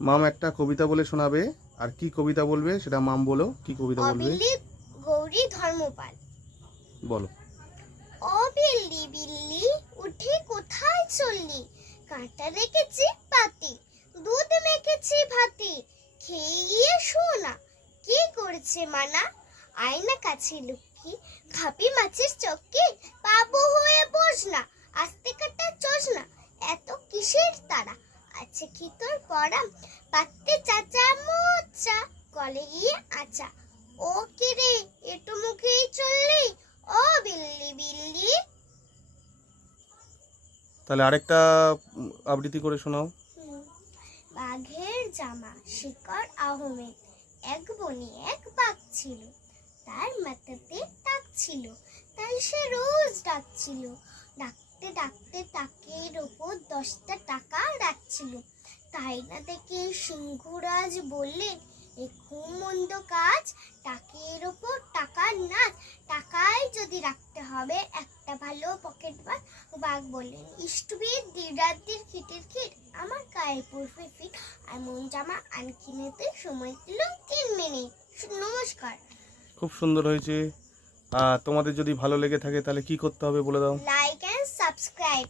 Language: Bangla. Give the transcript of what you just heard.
মাম একটা কবিতা বলে শোনাবে আর কি কবিতা বলবে সেটা মাম বলো কি কবিতা বলবে? গৌরী ধর্মপাল। বলো। ও বিল্লি বিল্লি উঠে কোথায় চললি কাঁটা রেখেছি পাতি দুধ মেখেছি ভাতি। খেয়ে গিয়ে শোনা কি করছে মানা? আয়না কাছে লুকি খাপি মাছের চক্কি বাবু হয়ে বস না আস্তে কাটা চোস না এত কিসের তারা? আছে কি তোর পড়া? পাত্তে চাচা মোচা কলে গিয়ে আচা। ও কি রে? একটু মুখেই চললি। ও বিল্লি বিল্লি। তাহলে আরেকটা আবৃত্তি করে শোনাও। বাঘের জামা শিকড় আহমেদ এক বনে এক বাঘ ছিল। তার মাথাতে টাক ছিল। তাই সে রোজ ডাকছিল। ডাকতে ডাকতে টাকের ওপর দশটা রাখছিল তাই না দেখে সিংহরাজ বললেন এ খুব মন্দ কাজ টাকের ওপর টাকার নাচ। টাকায় যদি রাখতে হবে একটা ভালো পকেট বাঘ বাঘ বললেন ইষ্টবিদ দিরাদির খিটের খিট আমার গায়ে পড়বে ফিট। এমন জামা আমি কিনেতে সময় দিল তিন মিনিট। নমস্কার। খুব সুন্দর হয়েছে। তোমাদের যদি ভালো লেগে থাকে তাহলে কি করতে হবে বলে দাও? Like and subscribe